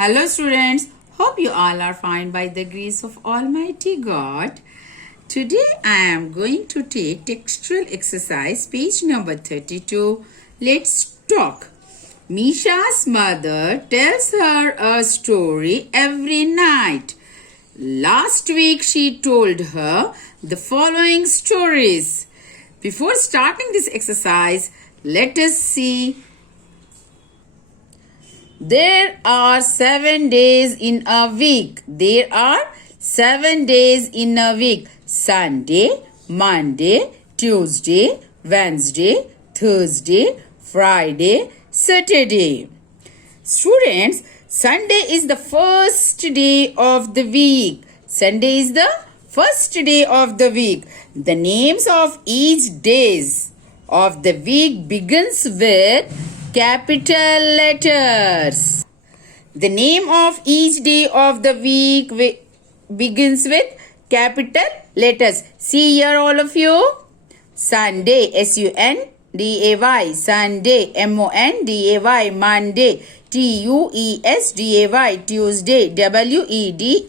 Hello students, hope you all are fine by the grace of Almighty God. Today I am going to take textual exercise page number 32. Let's talk. Misha's mother tells her a story every night. Last week she told her the following stories. Before starting this exercise, let us see. There are 7 days in a week. There are 7 days in a week. Sunday, Monday, Tuesday, Wednesday, Thursday, Friday, Saturday. Students, Sunday is the first day of the week. Sunday is the first day of the week. The names of each days of the week begins with capital letters. The name of each day of the week begins with capital letters. See here all of you. Sunday, S-U-N-D-A-Y. Sunday, M-O-N-D-A-Y. Monday, T-U-E-S-D-A-Y. Tuesday, W-E-D-N-E-S-D-A-Y.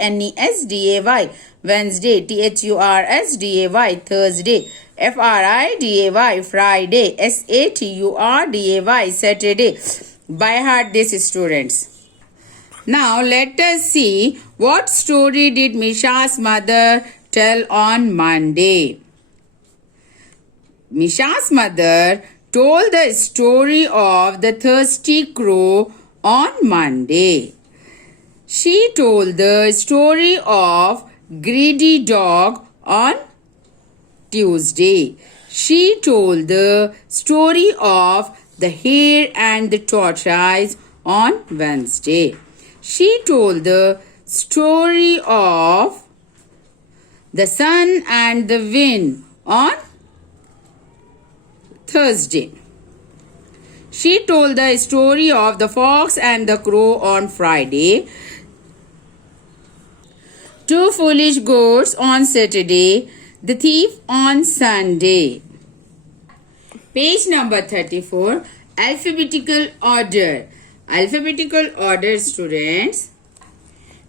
Wednesday, T-H-U-R-S-D-A-Y. Thursday, F-R-I-D-A-Y. Friday, S-A-T-U-R-D-A-Y. Saturday. By heart this, students. Now let us see what story did Misha's mother tell on Monday. Misha's mother told the story of the thirsty crow on Monday. She told the story of greedy dog on Tuesday. She told the story of the hare and the tortoise on Wednesday. She told the story of the sun and the wind on Thursday. She told the story of the fox and the crow on Friday. Two foolish goats on Saturday. The thief on Sunday. Page number 34. Alphabetical order. Alphabetical order, students.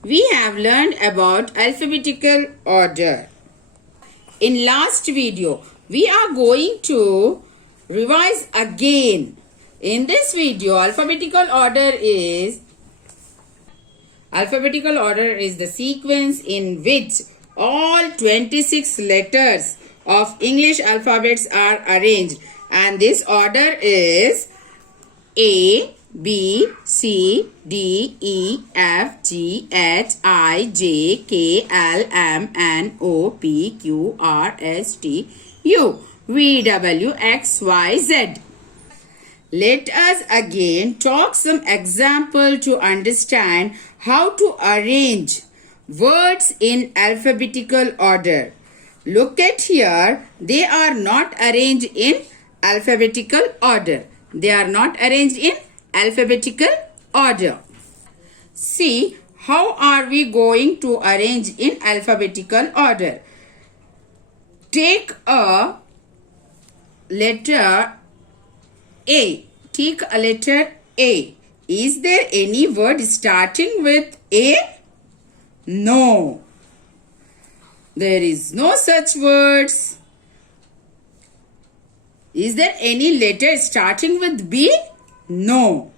We have learned about alphabetical order. In last video, we are going to revise again. In this video, alphabetical order is the sequence in which all 26 letters of English alphabets are arranged, and this order is A, B, C, D, E, F, G, H, I, J, K, L, M, N, O, P, Q, R, S, T, U, V, W, X, Y, Z. Let us again talk some example to understand how to arrange words in alphabetical order. Look at here. They are not arranged in alphabetical order. They are not arranged in alphabetical order. See, how are we going to arrange in alphabetical order? Take a letter A. Take a letter A. Is there any word starting with A? No. There is no such words. Is there any letter starting with B? No.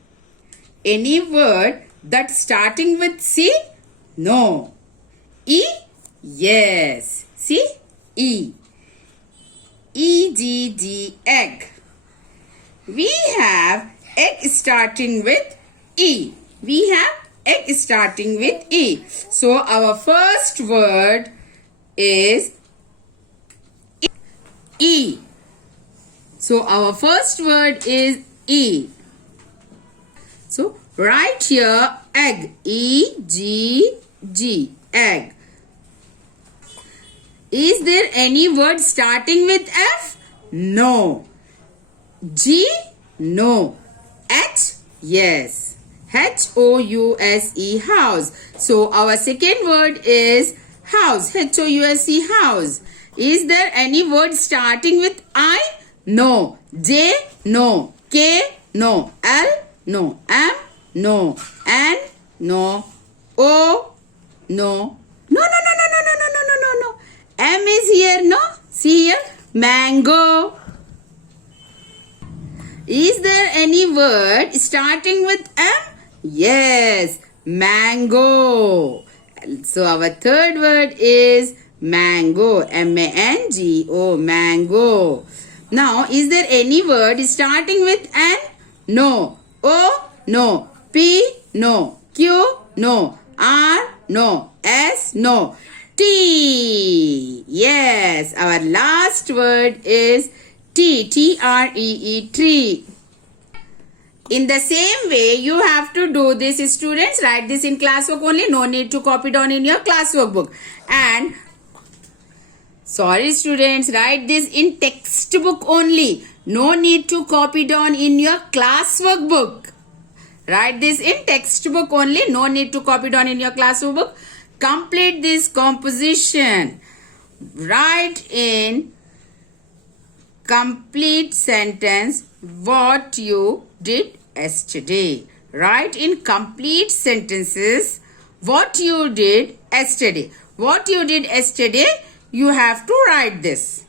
Any word that starting with C? No. E? Yes. See? E. E-G-G, egg. We have egg starting with E. We have egg starting with E. So our first word is E. So our first word is E. So write here egg. E-G-G, egg. Is there any word starting with F? No. G? No. H? Yes. H-O-U-S-E, house. So our second word is house. H-O-U-S-E, house. Is there any word starting with I? No. J? No. K? No. L? No. M? No. N? No. O. No. No, no, no, no, no, no, no, no, no, no, no. M is here, no? See here. Mango. Is there any word starting with M? Yes. Mango. So our third word is mango. M-A-N-G-O. Mango. Now, is there any word starting with N? No. O? No. P? No. Q? No. R? No. S? No. T. Yes. Our last word is T. T-R-E-E. Tree. In the same way, you have to do this, students. Write this in classwork only. No need to copy down in your classwork book. And sorry, students, write this in textbook only. No need to copy down in your classwork book. Write this in textbook only. No need to copy down in your classwork book. Complete this composition. Write in complete sentence what you did yesterday. Write in complete sentences what you did yesterday. What you did yesterday, you have to write this.